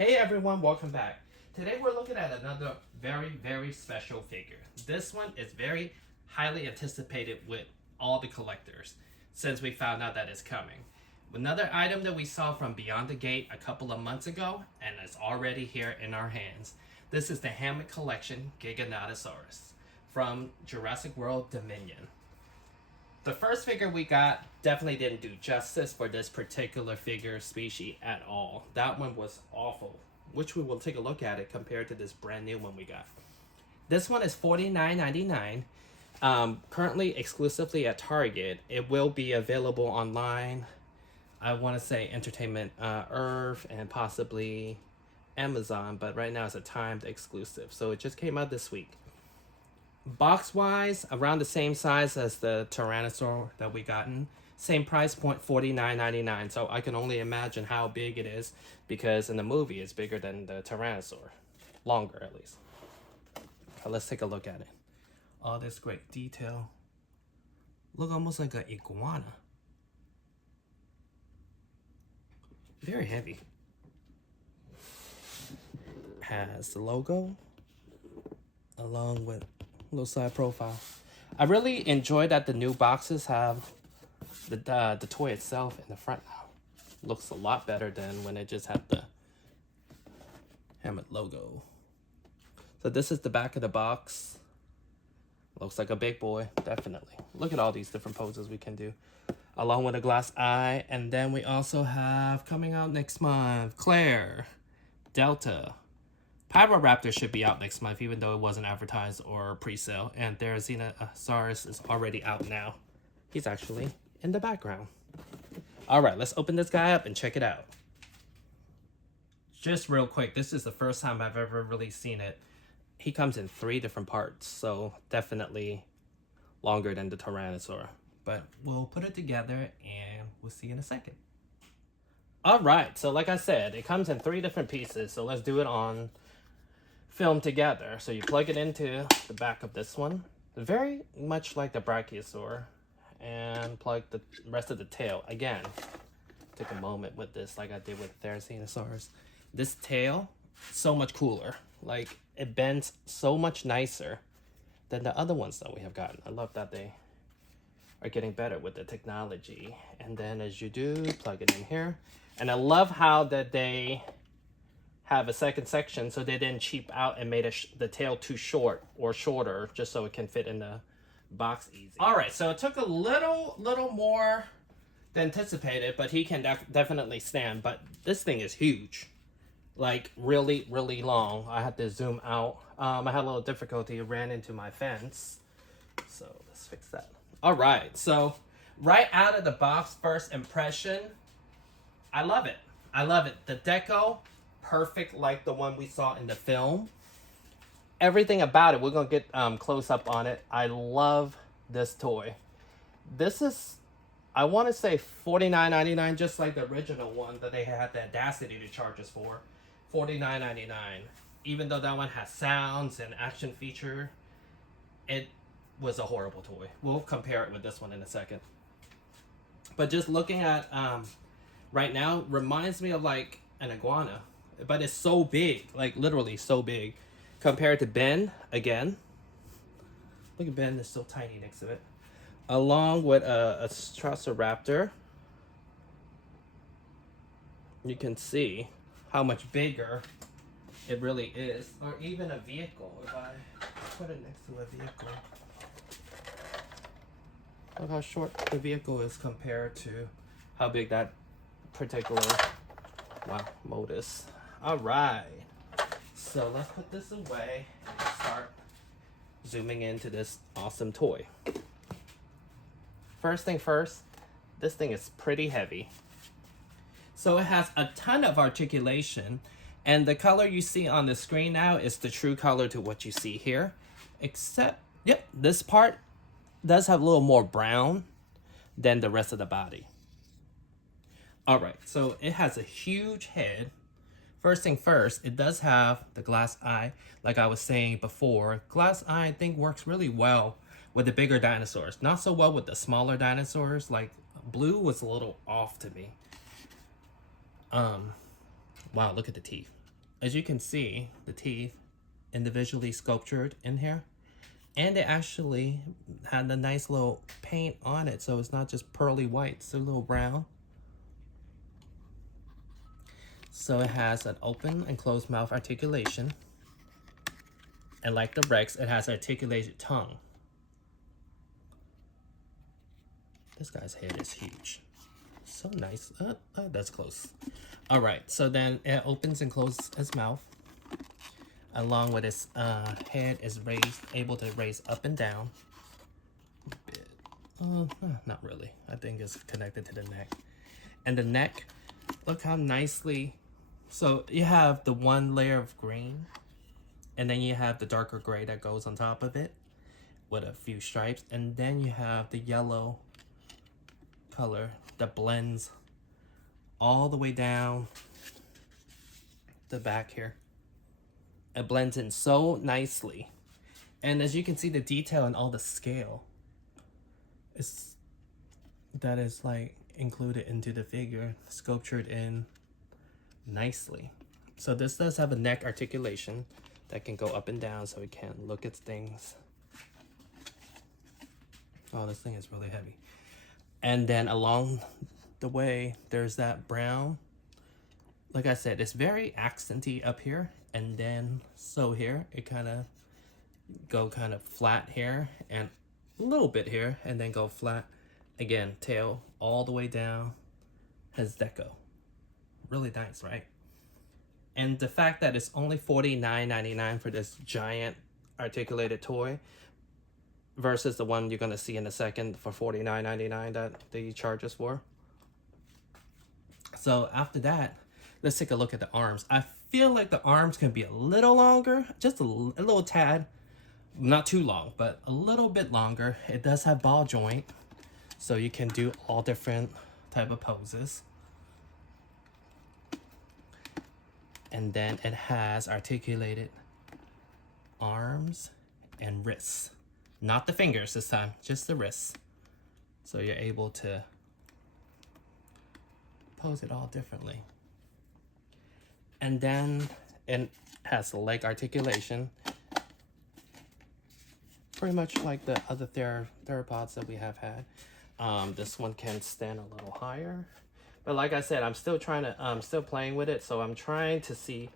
Hey everyone, welcome back. Today we're looking at another very special figure. This one is very highly anticipated with all the collectors since we found out that it's coming. Another item that we saw from Beyond the Gate a couple of months ago and it's already here in our hands. This is the Hammond collection Giganotosaurus from Jurassic World Dominion. The first figure we got definitely didn't do justice for this particular figure species at all. That one was awful, which we will take a look at it compared to this brand new one we got. This one is $49.99, currently exclusively at Target. It will be available online. I want to say Entertainment Earth and possibly Amazon, but right now it's a timed exclusive. So it just came out this week. Box wise, around the same size as the Tyrannosaur that we gotten. Same price point, $49.99. So I can only imagine how big it is because in the movie it's bigger than the Tyrannosaur. Longer at least. Okay, let's take a look at it. All this great detail. Look almost like an iguana. Very heavy. Has the logo along with little side profile. I really enjoy that the new boxes have the toy itself in the front now. Looks a lot better than when it just had the Hammond logo. So this is the back of the box. Looks like a big boy, definitely. Look at all these different poses we can do. Along with a glass eye. And then we also have, coming out next month, Claire, Delta. Pyroraptor should be out next month, even though it wasn't advertised or pre-sale. And Therizinosaurus is already out now. He's actually in the background. All right, let's open this guy up and check it out. Just real quick, this is the first time I've ever really seen it. He comes in 3 different parts, so definitely longer than the Tyrannosaur. But we'll put it together and we'll see in a second. All right, so like I said, it comes in 3 different pieces, so let's do it on film together. So you plug it into the back of this one, very much like the Brachiosaur, and plug the rest of the tail. Again, take a moment with this like I did with Therizinosaurus. This tail, so much cooler. Like, it bends so much nicer than the other ones that we have gotten. I love that they are getting better with the technology. And then as you do, plug it in here. And I love how that they have a second section so they didn't cheap out and made the tail too short or shorter just so it can fit in the box easy. All right, so it took a little more than anticipated, but he can definitely stand. But this thing is huge, like really long. I had to zoom out. I had a little difficulty. It ran into my fence, so let's fix that. All right, so right out of the box, first impression, I love it. I love it. The deco, perfect like the one we saw in the film. Everything about it, we're going to get close up on it. I love this toy. This is, I want to say $49.99, just like the original one that they had the audacity to charge us for. $49.99. Even though that one has sounds and action feature, it was a horrible toy. We'll compare it with this one in a second. But just looking at right now, reminds me of like an iguana, but it's so big, like literally so big compared to Ben. Again, look at Ben, it's so tiny next to it, along with a Strassoraptor. You can see how much bigger it really is. Or even a vehicle. If I put it next to a vehicle, look how short the vehicle is compared to how big that particular mode is. All right, so let's put this away and start zooming into this awesome toy. First thing first, this thing is pretty heavy. So it has a ton of articulation, and the color you see on the screen now is the true color to what you see here, except, yep, this part does have a little more brown than the rest of the body. All right, so it has a huge head. First thing first, it does have the glass eye. Like I was saying before, glass eye I think works really well with the bigger dinosaurs. Not so well with the smaller dinosaurs. Like blue was a little off to me. Wow, look at the teeth. as you can see, the teeth individually sculptured in here. And they actually had a nice little paint on it, so it's not just pearly white, it's a little brown. So it has an open and closed mouth articulation. And like the Rex, it has articulated tongue. This guy's head is huge. So nice. That's close. All right, so then it opens and closes its mouth. Along with its head is able to raise up and down. A bit. Not really. I think it's connected to the neck. And the neck, look how nicely. So you have the one layer of green, and then you have the darker gray that goes on top of it with a few stripes, and then you have the yellow color that blends all the way down the back here. It blends in so nicely, and as you can see, the detail and all the scale is like included into the figure, sculptured in nicely. So this does have a neck articulation that can go up and down, so it can look at things. Oh, this thing is really heavy. And then along the way, there's that brown. Like I said, it's very accenty up here, and then so here it kind of flat here and a little bit here, and then go flat again. Tail all the way down has Deco. Really nice, right? And the fact that it's only $49.99 for this giant articulated toy versus the one you're gonna see in a second for $49.99 that they charge us for. So after that, let's take a look at the arms. I feel like the arms can be a little longer, just a little tad. Not too long, but a little bit longer. It does have ball joint, so you can do all different type of poses. And then it has articulated arms and wrists. Not the fingers this time, just the wrists. So you're able to pose it all differently. And then it has the leg articulation. Pretty much like the other theropods that we have had. This one can stand a little higher. But like I said, I'm still playing with it, so I'm trying to see.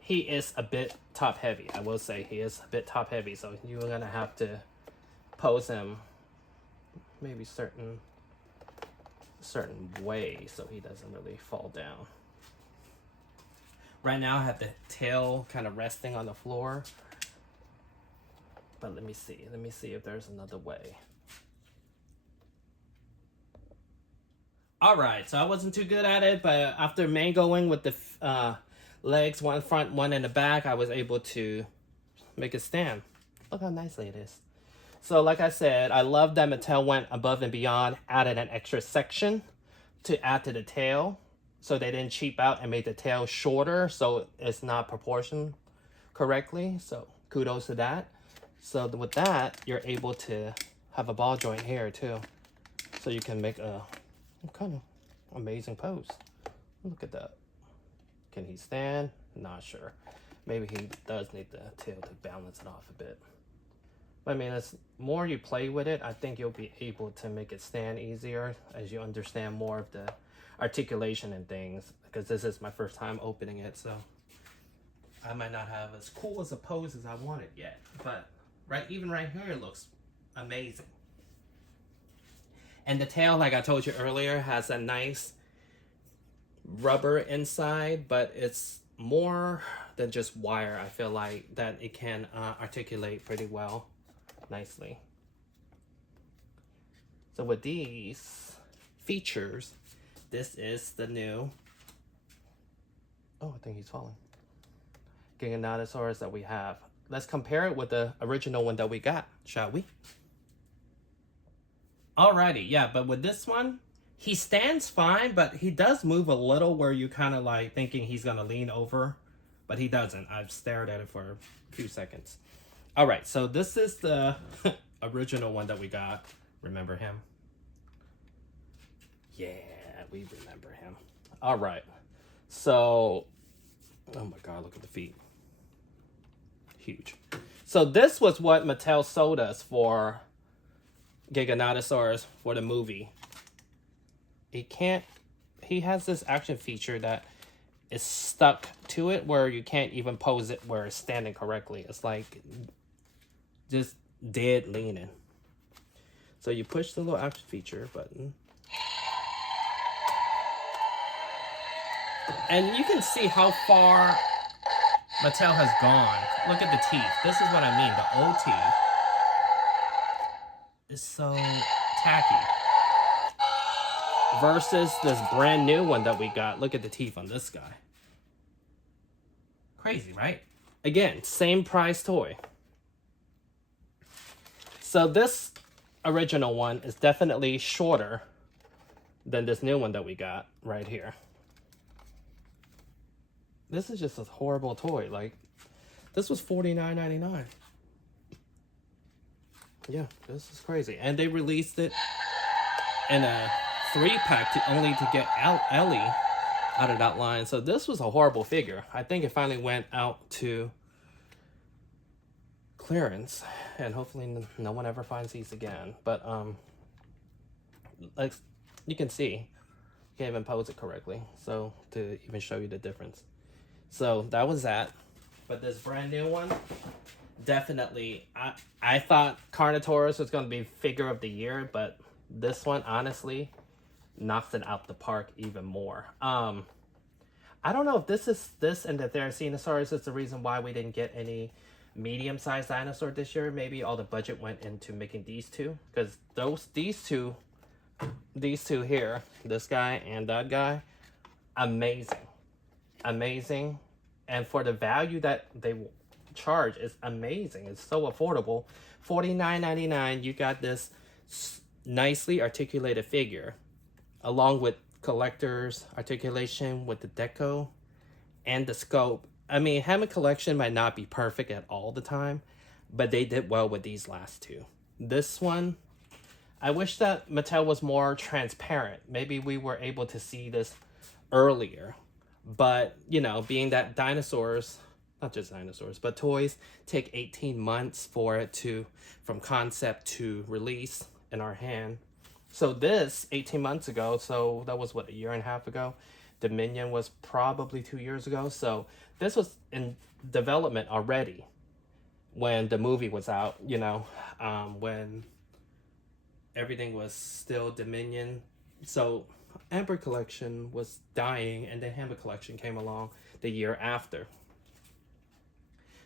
He is a bit top heavy. I will say he is a bit top heavy, so you're gonna have to pose him maybe certain way so he doesn't really fall down. Right now I have the tail kind of resting on the floor, but let me see if there's another way. All right, so I wasn't too good at it, but after mangoing with the legs, one front, one in the back, I was able to make it stand. Look how nicely it is. So like I said, I love that Mattel went above and beyond, added an extra section to add to the tail. So they didn't cheap out and made the tail shorter, so it's not proportioned correctly. So kudos to that. So with that, you're able to have a ball joint here too. So you can make a kind of amazing pose. Look at that. Can he stand? Not sure. Maybe he does need the tail to balance it off a bit. But I mean, as more you play with it, I think you'll be able to make it stand easier as you understand more of the articulation and things, because this is my first time opening it, so I might not have as cool as a pose as I wanted yet. But even right here, it looks amazing. And the tail, like I told you earlier, has a nice rubber inside, but it's more than just wire. I feel like that it can articulate pretty well, nicely. So with these features, this is the new, oh, I think he's falling, Giganotosaurus that we have. Let's compare it with the original one that we got, shall we? Alrighty, yeah, but with this one, he stands fine, but he does move a little where you kind of like thinking he's gonna lean over, but he doesn't. I've stared at it for a few seconds. All right, so this is the original one that we got. Remember him? Yeah, we remember him. All right, so, oh my God, Now look at the feet. Huge. So this was what Mattel sold us for Giganotosaurus for the movie. He has this action feature that is stuck to it where you can't even pose it where it's standing correctly. It's like just dead leaning. So you push the little action feature button. And you can see how far Mattel has gone. Look at the teeth. This is what I mean. The old teeth is so tacky. Versus this brand new one that we got. Look at the teeth on this guy. Crazy, right? Again, same price toy. So this original one is definitely shorter than this new one that we got right here. This is just a horrible toy. Like, this was $49.99. Yeah, this is crazy. And they released it in a 3-pack only to get Ellie out of that line. So this was a horrible figure. I think it finally went out to clearance, and hopefully no one ever finds these again. But like you can see, can't even pose it correctly. So to even show you the difference. So that was that. But this brand new one, definitely, I thought Carnotaurus was going to be figure of the year, but this one honestly knocks it out the park even more. I don't know if this and the Therizinosaurus is the reason why we didn't get any medium-sized dinosaur this year. Maybe all the budget went into making these two, because these two here, this guy and that guy, amazing, and for the value that they charge is amazing. It's so affordable. $49.99. You got this nicely articulated figure, along with collector's articulation with the Deco and the scope. I mean, Hammond collection might not be perfect at all the time, but they did well with these last two. This one, I wish that Mattel was more transparent. Maybe we were able to see this earlier. But, you know, being that dinosaurs, not just dinosaurs, but toys take 18 months for it to, from concept to release in our hand. So this, 18 months ago, so that was what, a year and a half ago? Dominion was probably 2 years ago. So this was in development already when the movie was out, you know, when everything was still Dominion. So Amber collection was dying, and then Hammond collection came along the year after.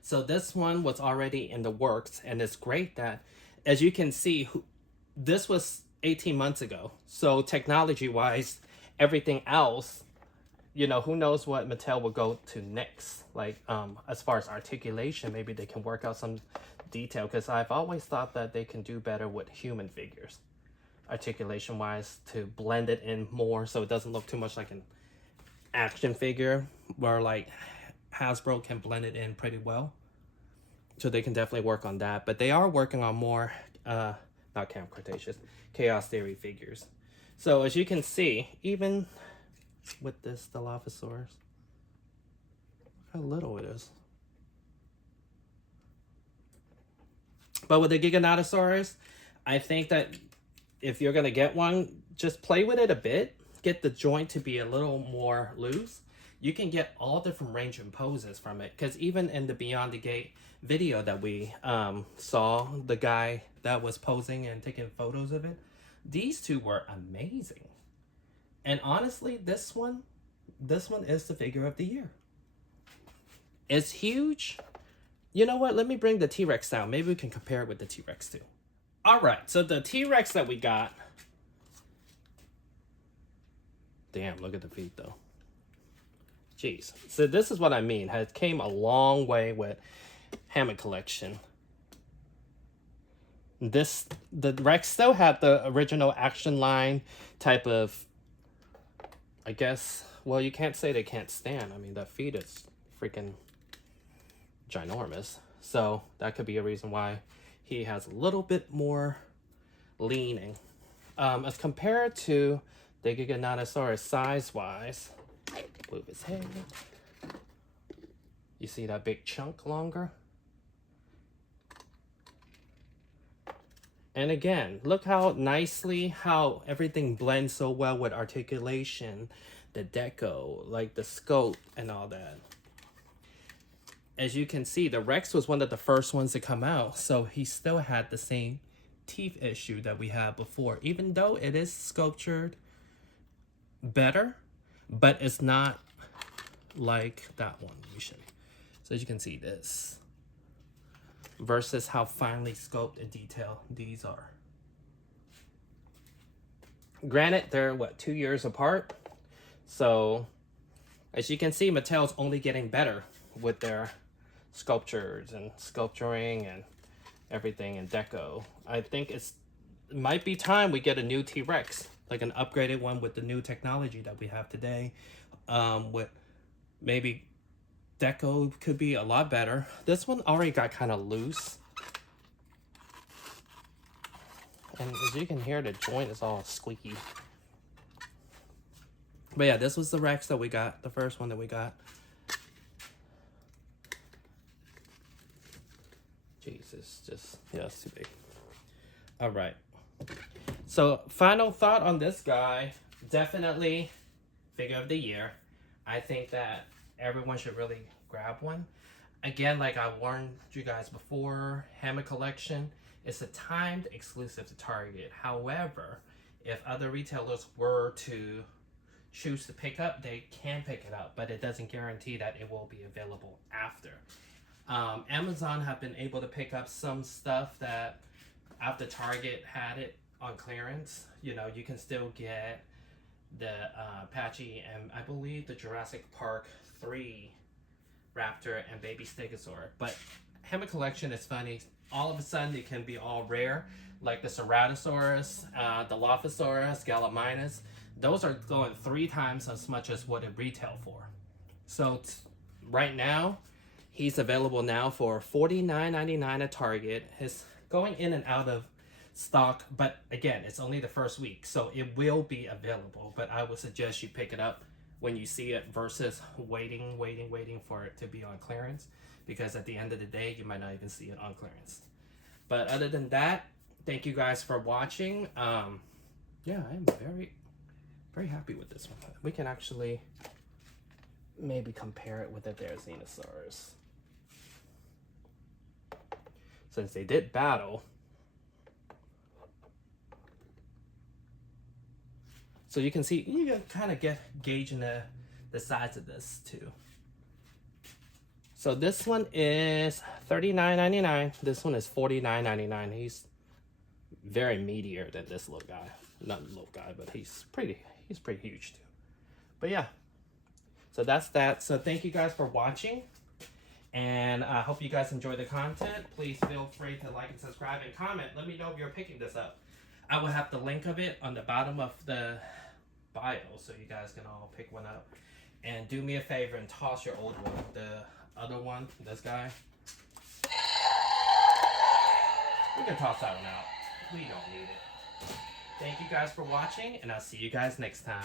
So this one was already in the works, and it's great that, as you can see, this was 18 months ago. So technology-wise, everything else, you know, who knows what Mattel will go to next. Like, as far as articulation, maybe they can work out some detail, because I've always thought that they can do better with human figures, articulation wise, to blend it in more so it doesn't look too much like an action figure, where like Hasbro can blend it in pretty well. So they can definitely work on that. But they are working on more not Camp Cretaceous, Chaos Theory figures. So as you can see, even with this Dilophosaurus, look how little it is. But with the Giganotosaurus, I think that if you're going to get one, just play with it a bit. Get the joint to be a little more loose. You can get all different range of poses from it. Because even in the Beyond the Gate video that we saw, the guy that was posing and taking photos of it, these two were amazing. And honestly, this one is the figure of the year. It's huge. You know what? Let me bring the T-Rex down. Maybe we can compare it with the T-Rex too. Alright, so the T-Rex that we got. Damn, look at the feet though. Jeez. So this is what I mean. It came a long way with Hammond collection. The Rex still had the original action line type of, I guess, well, you can't say they can't stand. I mean, that feet is freaking ginormous. So that could be a reason why he has a little bit more leaning. As compared to the Giganotosaurus size-wise, move his head. You see that big chunk longer? And again, look how nicely, how everything blends so well with articulation, the deco, like the scope and all that. As you can see, the Rex was one of the first ones to come out, so he still had the same teeth issue that we had before, even though it is sculptured better, but it's not like that one. Let me show you. So as you can see, this versus how finely scoped and detailed these are. Granted, they're what, 2 years apart, so as you can see, Mattel's only getting better with their sculptures and sculpturing and everything in Deco. I think it might be time we get a new T-Rex, like an upgraded one with the new technology that we have today. With maybe Deco could be a lot better. This one already got kind of loose. And as you can hear, the joint is all squeaky. But yeah, this was the Rex that we got, the first one that we got. Jesus, just, yeah, it's too big. All right. So, final thought on this guy. Definitely figure of the year. I think that everyone should really grab one. Again, like I warned you guys before, Hammond Collection is a timed exclusive to Target. However, if other retailers were to choose to pick up, they can pick it up, but it doesn't guarantee that it will be available after. Amazon have been able to pick up some stuff that after Target had it on clearance. You know, you can still get the Apache and I believe the Jurassic Park 3 Raptor and Baby Stegosaur. But Hammond Collection is funny. All of a sudden it can be all rare, like the Ceratosaurus, the Dilophosaurus, Gallimimus. Those are going 3 times as much as what it retail for. So right now, he's available now for $49.99 at Target. He's going in and out of stock, but again, it's only the first week, so it will be available. But I would suggest you pick it up when you see it versus waiting for it to be on clearance, because at the end of the day, you might not even see it on clearance. But other than that, thank you guys for watching. Yeah, I am very happy with this one. We can actually maybe compare it with the Dinosaurs. Since they did battle. So you can see, you can kind of gauging the size of this too. So this one is $39.99. This one is $49.99. He's very meatier than this little guy. Not little guy, but he's pretty huge too. But yeah, so that's that. So thank you guys for watching, and I hope you guys enjoy the content. Please feel free to like and subscribe and comment. Let me know if you're picking this up. I will have the link of it on the bottom of the bio so you guys can all pick one up. And do me a favor and toss your old one. The other one, this guy. We can toss that one out. We don't need it. Thank you guys for watching, and I'll see you guys next time.